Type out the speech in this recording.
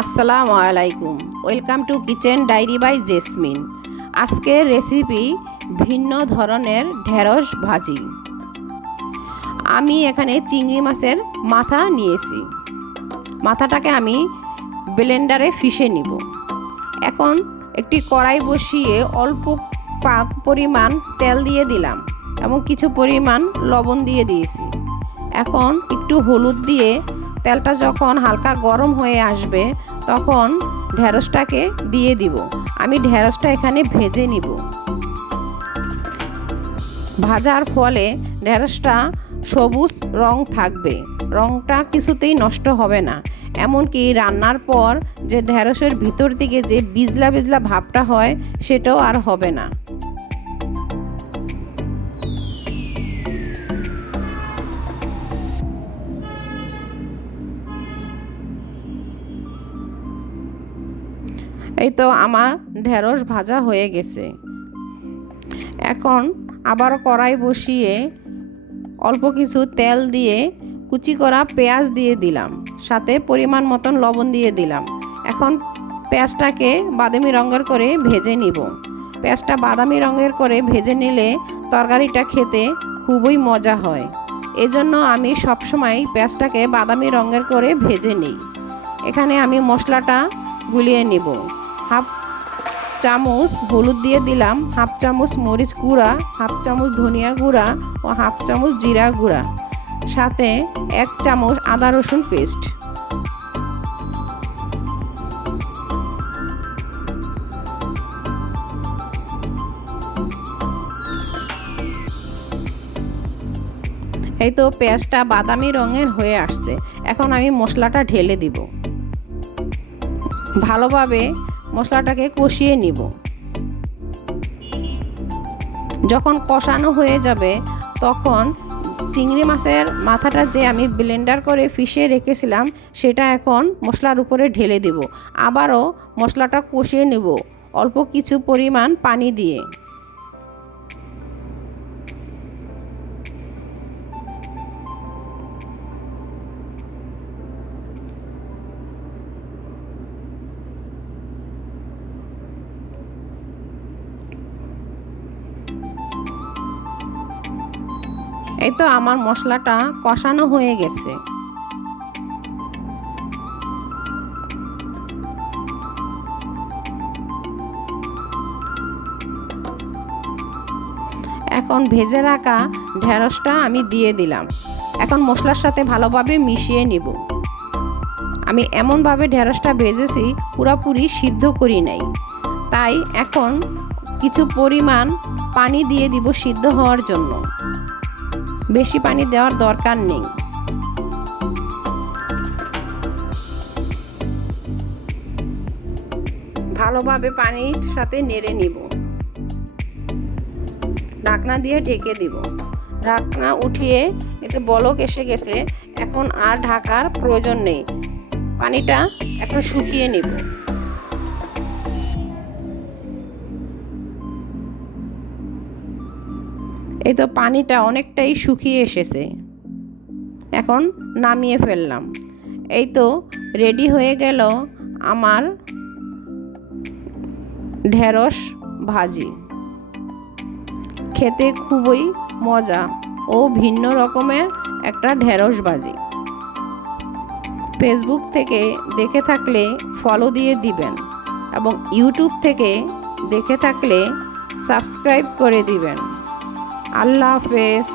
আসসালামু আলাইকুম, welcome to kitchen diary by Jasmine. আজকের রেসিপি ভিন্ন ধরনের ঢেঁড়স ভাজি। আমি এখানে চিংড়ি মাছের মাথা নিয়েছি। মাথাটাকে আমি ব্লেন্ডারে পিষে নিব। এখন একটি কড়াই বসিয়ে অল্প পরিমাণ তেল দিয়ে দিলাম এবং কিছু পরিমাণ লবণ দিয়ে দিয়েছি। এখন একটু হলুদ দিয়ে তেলটা যখন হালকা গরম হয়ে আসবে তখন ঢেঁড়সটাকে দিয়ে দিব। আমি ঢেঁড়সটা এখানে ভেজে নিব। ভাজার ফলে ঢেঁড়সটা সবুজ রং থাকবে, রংটা কিছুতেই নষ্ট হবে না। এমনকি রান্নার পর যে ঢেঁড়সের ভিতর দিকে যে বিজলা বিজলা ভাবটা হয় সেটাও আর হবে না। এই তো আমার ঢেঁড়স ভাজা হয়ে গেছে। এখন আবার কড়াই বসিয়ে অল্প কিছু তেল দিয়ে কুচি করা পেঁয়াজ দিয়ে দিলাম, সাথে পরিমাণ মতন লবণ দিয়ে দিলাম। এখন পেঁয়াজটাকে বাদামি রঙের করে ভেজে নিব। পেঁয়াজটা বাদামি রঙের করে ভেজে নিলে তরকারিটা খেতে খুবই মজা হয়। এজন্য আমি সবসময় পেঁয়াজটাকে বাদামি রঙের করে ভেজে নিই। এখানে আমি মশলাটা গুলিয়ে নিব। হাফ চামচ হলুদ দিয়ে দিলাম, হাফ চামচ মরিচ গুঁড়া, হাফ চামচ ধনিয়া গুঁড়া ও হাফ চামচ জিরা গুঁড়া, সাথে 1 চামচ আদা রসুন পেস্ট। এই তো পেঁয়াজটা বাদামি রঙের হয়ে আসছে। এখন আমি মশলাটা ঢেলে দিব। ভালোভাবে মশলাটাকে কষিয়ে নিব। যখন কষানো হয়ে যাবে তখন চিংড়ি মাছের মাথাটা যে আমি ব্লেন্ডার করে পিষে রেখেছিলাম সেটা এখন মশলার উপরে ঢেলে দেব। আবারও মশলাটা কষিয়ে নেব অল্প কিছু পরিমাণ পানি দিয়ে। এই তো আমার মশলাটা কষানো হয়ে গেছে। এখন ভেজে রাখা ঢেঁড়সটা আমি দিয়ে দিলাম। এখন মশলার সাথে ভালোভাবে মিশিয়ে নিব। আমি এমনভাবে ঢেঁড়সটা ভেজেছি, পুরোপুরি সিদ্ধ করি নাই, তাই এখন কিছু পরিমাণ পানি দিয়ে দিব সিদ্ধ হওয়ার জন্য। বেশি পানি দেওয়ার দরকার নেই। ভালোভাবে পানির সাথে নেড়ে নিব। ঢাকনা দিয়ে ঢেকে দিব। ঢাকনা উঠিয়ে এতে বলক এসে গেছে। এখন আর ঢাকার প্রয়োজন নেই। পানিটা এখন শুকিয়ে নেব। এই তো পানিটা অনেকটাই শুকিয়ে এসেছে। এখন নামিয়ে ফেললাম। এই তো রেডি হয়ে গেল আমার ঢেঁড়স ভাজি। খেতে খুবই মজা ও ভিন্ন রকমের একটা ঢেঁড়স ভাজি। ফেসবুক থেকে দেখে থাকলে ফলো দিয়ে দিবেন এবং ইউটিউব থেকে দেখে থাকলে সাবস্ক্রাইব করে দিবেন। আল্লাহ হাফেজ।